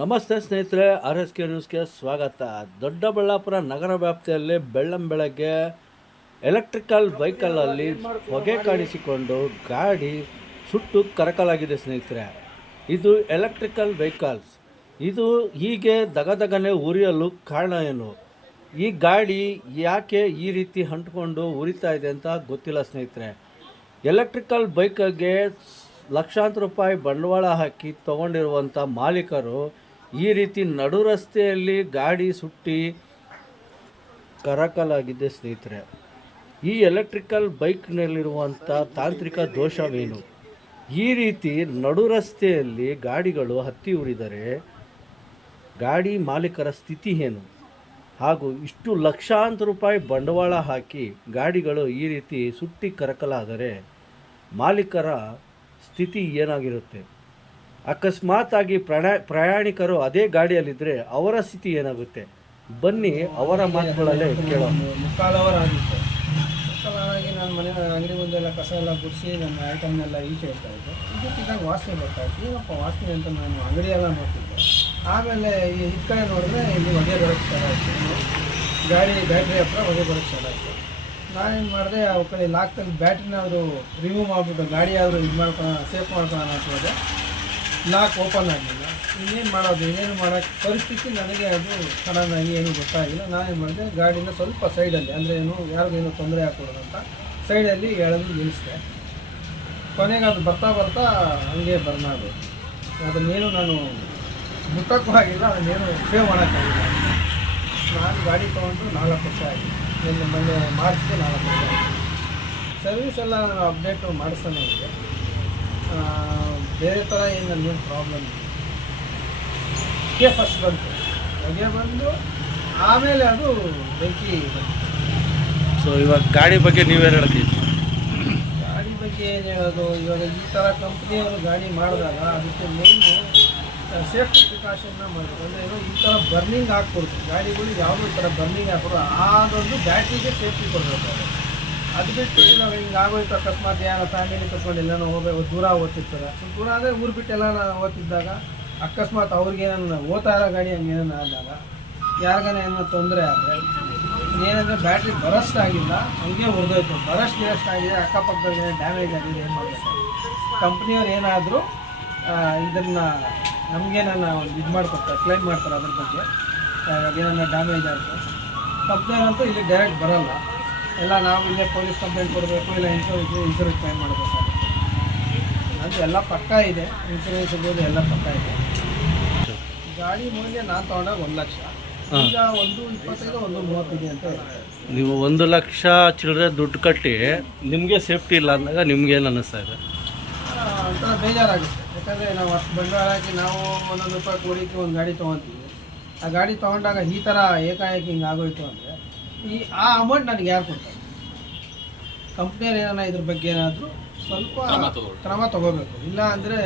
ನಮಸ್ತೆ ಸ್ನೇಹಿತರೆ, R S K ನ್ಯೂಸ್ಗೆ ಸ್ವಾಗತ. ದೊಡ್ಡಬಳ್ಳಾಪುರ ನಗರ ವ್ಯಾಪ್ತಿಯಲ್ಲಿ ಬೆಳ್ಳಂಬೆಳಗ್ಗೆ ಎಲೆಕ್ಟ್ರಿಕಲ್ ವೆಹಿಕಲಲ್ಲಿ ಹೊಗೆ ಕಾಣಿಸಿಕೊಂಡು ಗಾಡಿ ಸುಟ್ಟು ಕರಕಲಾಗಿದೆ ಸ್ನೇಹಿತರೆ. ಇದು ಎಲೆಕ್ಟ್ರಿಕಲ್ ವೆಹಿಕಲ್ಸ್. ಇದು ಹೀಗೆ ದಗದಗನೆ ಉರಿಯಲು ಕಾರಣ ಏನು? ಈ ಗಾಡಿ ಯಾಕೆ ಈ ರೀತಿ ಅಂಟ್ಕೊಂಡು ಉರಿತಾ ಇದೆ ಅಂತ ಗೊತ್ತಿಲ್ಲ ಸ್ನೇಹಿತರೆ. ಎಲೆಕ್ಟ್ರಿಕಲ್ ಬೈಕ್ಗೆ ಲಕ್ಷಾಂತರ ರೂಪಾಯಿ ಬಂಡವಾಳ ಹಾಕಿ ತಗೊಂಡಿರುವಂಥ ಮಾಲೀಕರು ಈ ರೀತಿ ನಡು ರಸ್ತೆಯಲ್ಲಿ ಗಾಡಿ ಸುಟ್ಟಿ ಕರಕಲಾಗಿದೆ ಸ್ನೇಹಿತರೆ. ಈ ಎಲೆಕ್ಟ್ರಿಕಲ್ ಬೈಕ್ನಲ್ಲಿರುವಂಥ ತಾಂತ್ರಿಕ ದೋಷವೇನು? ಈ ರೀತಿ ನಡು ರಸ್ತೆಯಲ್ಲಿ ಗಾಡಿಗಳು ಹತ್ತಿ ಉರಿದರೆ ಗಾಡಿ ಮಾಲೀಕರ ಸ್ಥಿತಿ ಏನು? ಹಾಗೂ ಇಷ್ಟು ಲಕ್ಷಾಂತರ ರೂಪಾಯಿ ಬಂಡವಾಳ ಹಾಕಿ ಗಾಡಿಗಳು ಈ ರೀತಿ ಸುಟ್ಟಿ ಕರಕಲಾದರೆ ಮಾಲೀಕರ ಸ್ಥಿತಿ ಏನಾಗಿರುತ್ತೆ? ಅಕಸ್ಮಾತ್ ಆಗಿ ಪ್ರಯಾಣಿಕರು ಅದೇ ಗಾಡಿಯಲ್ಲಿದ್ದರೆ ಅವರ ಸ್ಥಿತಿ ಏನಾಗುತ್ತೆ? ಬನ್ನಿ ಅವರ ಮಾತುಗಳಲ್ಲೇ ಕೇಳೋಣ. ಮುಕ್ಕಾಲಾಗಿ ನಾನು ಮನೆ ಅಂಗಡಿ ಮುಂದೆಲ್ಲ ಕಸ ಎಲ್ಲ ಗುಡಿಸಿ ನನ್ನ ಐಟಮ್ನೆಲ್ಲ ಈಚೆ ಇಡ್ತಾ ಇದ್ದೆ. ಇದಕ್ಕಿದ್ದಂಗೆ ವಾಸನೆ ಬರ್ತಾ ಇತ್ತು. ಏನಪ್ಪ ವಾಸನೆ ಅಂತ ನಾನು ಅಂಗಡಿಯೆಲ್ಲ ನೋಡ್ತಿದ್ದೆ. ಆಮೇಲೆ ಈ ಕಡೆ ನೋಡಿದ್ರೆ ಇಲ್ಲಿ ಹೊಗೆ ಬರೋಕ್ಕೆ ಸ್ಟಾರ್ಟ್ ಆಯಿತು. ಬ್ಯಾಟ್ರಿ ಹತ್ರ ಹೊಗೆ ಬರೋಕ್ಕೆ ಸ್ಟಾರ್ಟ್ ಆಯಿತು. ನಾನೇನು ಮಾಡಿದೆ, ಅವು ಕಡೆ ಲಾಕ್ದಲ್ಲಿ ಬ್ಯಾಟ್ರಿನಾದರೂ ರಿಮೂವ್ ಮಾಡಿಬಿಟ್ಟು ಗಾಡಿ ಆದರೂ ಇದು ಸೇಫ್ ಮಾಡ್ಕೊಳ್ಳೋಣ ಅಂತ ಹೋದೆ. ಲಾಕ್ ಓಪನ್ ಆಗಲಿಲ್ಲ. ಇನ್ನೇನು ಮಾಡೋದು, ಇನ್ನೇನು ಮಾಡೋಕ್ಕೆ ಪರಿಸ್ಥಿತಿ ನನಗೆ ಅದು ಸಡನ್ನಾಗಿ ಏನೂ ಗೊತ್ತಾಗಿಲ್ಲ. ನಾನೇನು ಮಾಡಿದೆ, ಗಾಡಿನ ಸ್ವಲ್ಪ ಸೈಡಲ್ಲಿ, ಅಂದರೆ ಯಾರಿಗೇನು ತೊಂದರೆ ಆಗ್ಕೊಡೋದು ಅಂತ ಸೈಡಲ್ಲಿ ಎಳೆದು ನಿಲ್ಲಿಸಿದೆ. ಕೊನೆಗೆ ಅದು ಬರ್ತಾ ಹಂಗೆ ಬರ್ನಾಡು. ಅದನ್ನೇನು ನಾನು ಮುಟ್ಟಕ್ಕೂ ಆಗಿಲ್ಲ, ಅದನ್ನೇನು ಸೇವ್ ಮಾಡೋಕ್ಕಾಗಿಲ್ಲ. ನಾನು ಗಾಡಿ ತೊಗೊಂಡು 4 ವರ್ಷ ಆಗಿದೆ. ಮೊನ್ನೆ ಮಾರ್ಚ್ಗೆ 4 ವರ್ಷ ಆಗಿದೆ. ಸರ್ವಿಸ್ ಎಲ್ಲ ನಾನು ಅಪ್ಡೇಟು ಮಾಡಿಸ್ತಾನೆ ಇದೆ. ಬೇರೆ ಥರ ಏನು ನನಗೇನು ಪ್ರಾಬ್ಲಮ್ ಇಲ್ಲ. ಹೊಗೆ ಫಸ್ಟ್ ಬಂತು, ಹೊಗೆ ಬಂದು ಆಮೇಲೆ ಅದು ಬೆಂಕಿ ಬಂತು. ಸೊ ಇವಾಗ ಗಾಡಿ ಬಗ್ಗೆ ನೀವೇನು ಹೇಳ್ತೀವಿ? ಗಾಡಿ ಬಗ್ಗೆ ಏನು ಹೇಳೋದು, ಇವಾಗ ಈ ಥರ ಕಂಪ್ನಿಯವರು ಗಾಡಿ ಮಾಡಿದಾಗ ಅದಕ್ಕೆ ಮೇಯ್ನು ಸೇಫ್ಟಿ ಪ್ರಿಕಾಷನ್ನ ಮಾಡಬೇಕು. ಅಂದರೆ ಈ ಥರ ಬರ್ನಿಂಗ್ ಹಾಕ್ಕೊಡ್ತು ಗಾಡಿಗಳು, ಯಾವುದೋ ಈ ಥರ ಬರ್ನಿಂಗ್ ಹಾಕ್ಕೊಡು, ಅದೊಂದು ಬ್ಯಾಟ್ರಿಗೆ ಸೇಫ್ಟಿ ಕೊಡಬೇಕು. ಅದು ಬಿಟ್ಟು ನಾವು ಹಿಂಗೆ ಆಗೋಯ್ತು, ಅಕಸ್ಮಾತ್ ಯಾರೋ ಫ್ಯಾಮಿಲಿ ಕಟ್ಕೊಂಡು ಎಲ್ಲನೋ ಹೋಗಬೇಕು, ದೂರ ಓದ್ತಿರ್ತಾರೆ. ಸ್ವಲ್ಪ ದೂರ ಅಂದರೆ ಊರು ಬಿಟ್ಟು ಎಲ್ಲ ಓದ್ತಿದ್ದಾಗ ಅಕಸ್ಮಾತ್ ಅವ್ರಿಗೇನನ್ನ ಓದ್ತಾ ಇರೋ ಗಾಡಿ ಹಂಗೇನೋ ಆದಾಗ ಯಾರಿಗಾನ ಏನೋ ತೊಂದರೆ ಆದರೆ ಏನಂದರೆ ಬ್ಯಾಟ್ರಿ ಬರಸ್ಟ್ ಆಗಿಲ್ಲ, ಹಂಗೆ ಹೊಡೆದೋಯ್ತು. ಬರಸ್ಟ್ ಆಗಿದೆ, ಅಕ್ಕಪಕ್ಕದಲ್ಲಿ ಡ್ಯಾಮೇಜ್ ಆಗಿದೆ. ಏನು ಮಾಡಬೇಕು? ಕಂಪ್ನಿಯವ್ರು ಏನಾದರೂ ಇದನ್ನು ನಮಗೇನನ್ನ ಇದು ಮಾಡ್ಕೊಡ್ತಾರೆ, ಕ್ಲೈಮ್ ಮಾಡ್ತಾರೆ ಅದ್ರ ಬಗ್ಗೆ. ಏನನ್ನ ಡ್ಯಾಮೇಜ್ ಆಯಿತು ಕಂಪ್ನಿಯವ್ರಂತೂ ಇಲ್ಲಿ ಡೈರೆಕ್ಟ್ ಬರೋಲ್ಲ. ಎಲ್ಲ ನಾವು ಇಲ್ಲೇ ಪೊಲೀಸ್ ಕಂಪ್ಲೇಂಟ್ ಕೊಡಬೇಕು, ಇಲ್ಲ ಇನ್ಶೂರೆನ್ಸ್ ಕ್ಲೈಮ್ ಮಾಡಬೇಕಾಗುತ್ತೆ. ಅದು ಎಲ್ಲ ಪಕ್ಕ ಇದೆ, ಇನ್ಶೂರೆನ್ಸ್ ಇರ್ಬೋದು, ಎಲ್ಲ ಪಕ್ಕ ಇದೆ. ಗಾಡಿ ಮೌಲ್ಯ ನಾನು ತೊಗೊಂಡಾಗ 1 ಲಕ್ಷ, ಈಗ 1.25 1.35 ಅಂತ ಇದೆ. ನೀವು 1 ಲಕ್ಷ ಚಿಲ್ಲರೆ ದುಡ್ಡು ಕಟ್ಟಿ ನಿಮಗೆ ಸೇಫ್ಟಿ ಇಲ್ಲ ಅಂದಾಗ ನಿಮ್ಗೇನು ಅನ್ನಿಸ್ತಾ ಇದೆ? ಒಂಥರ ಬೇಜಾರಾಗುತ್ತೆ. ಯಾಕಂದರೆ ನಾವು ಅಷ್ಟು ಬಂಡವಾಳ ಹಾಕಿ ನಾವು 1 ರೂಪಾಯಿ ಕೋಡಿಗೆ ಒಂದು ಗಾಡಿ ತೊಗೊತೀವಿ. ಆ ಗಾಡಿ ತೊಗೊಂಡಾಗ ಈ ಥರ ಏಕಾಏಕಿ ಹಿಂಗೆ ಆಗೋಯ್ತು ಅಂದರೆ ಆ ಅಮೌಂಟ್ ನನಗೆ ಯಾರು ಕೊಡ್ತಾರೆ? ಕಂಪ್ನಿಯವ್ರು ಏನಾರ ಇದ್ರ ಬಗ್ಗೆ ಏನಾದರೂ ಸ್ವಲ್ಪ ಕ್ರಮ ತೊಗೋಬೇಕು. ಇಲ್ಲ ಅಂದರೆ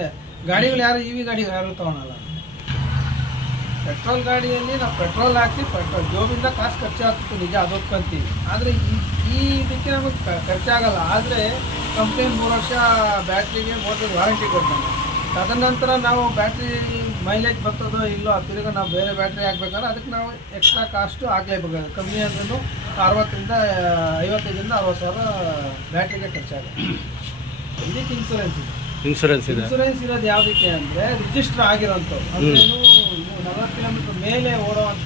ಗಾಡಿಗಳು ಯಾರು ಗಾಡಿ ಯಾರು ತೊಗೊಳಲ್ಲ. ಪೆಟ್ರೋಲ್ ಗಾಡಿಯಲ್ಲಿ ನಾವು ಪೆಟ್ರೋಲ್ ಹಾಕಿ ಜೋಬಿಂದ ಕಾಸು ಖರ್ಚಾಗ್ತಿತ್ತು, ನಿಜ, ಅದು ಒಪ್ಕೊಂತೀವಿ. ಆದರೆ ಈ ಇದಕ್ಕೆ ನಮಗೆ ಖರ್ಚಾಗಲ್ಲ. ಆದರೆ ಕಂಪ್ನಿ 3 ವರ್ಷ ಬ್ಯಾಟ್ರಿಗೆ ಮೋಟರ್ ವಾರಂಟಿ ಕೊಡ್ತಾನೆ. ತದನಂತರ ನಾವು ಬ್ಯಾಟ್ರಿ ಮೈಲೇಜ್ ಬರ್ತದೋ ಇಲ್ಲೋ ತಿರುಗ ನಾವು ಬೇರೆ ಬ್ಯಾಟ್ರಿ ಹಾಕ್ಬೇಕಾದ್ರೆ ಅದಕ್ಕೆ ನಾವು ಎಕ್ಸ್ಟ್ರಾ ಕಾಸ್ಟು ಹಾಕಲೇಬೇಕಾಗುತ್ತೆ. ಕಮ್ಮಿ ಅಂದ್ರೂ 60 55 60 ಸಾವಿರ ಬ್ಯಾಟ್ರಿಗೆ ಖರ್ಚಾಗುತ್ತೆ. ಇದಕ್ಕೆ ಇನ್ಸೂರೆನ್ಸ್ ಇರೋದು ಯಾವುದಕ್ಕೆ ಅಂದರೆ ರಿಜಿಸ್ಟರ್ ಆಗಿರೋಂಥದ್ದು. ಅಂದರೆ 40 ಕಿಲೋಮೀಟ್ರ್ ಮೇಲೆ ಓಡೋವಂಥ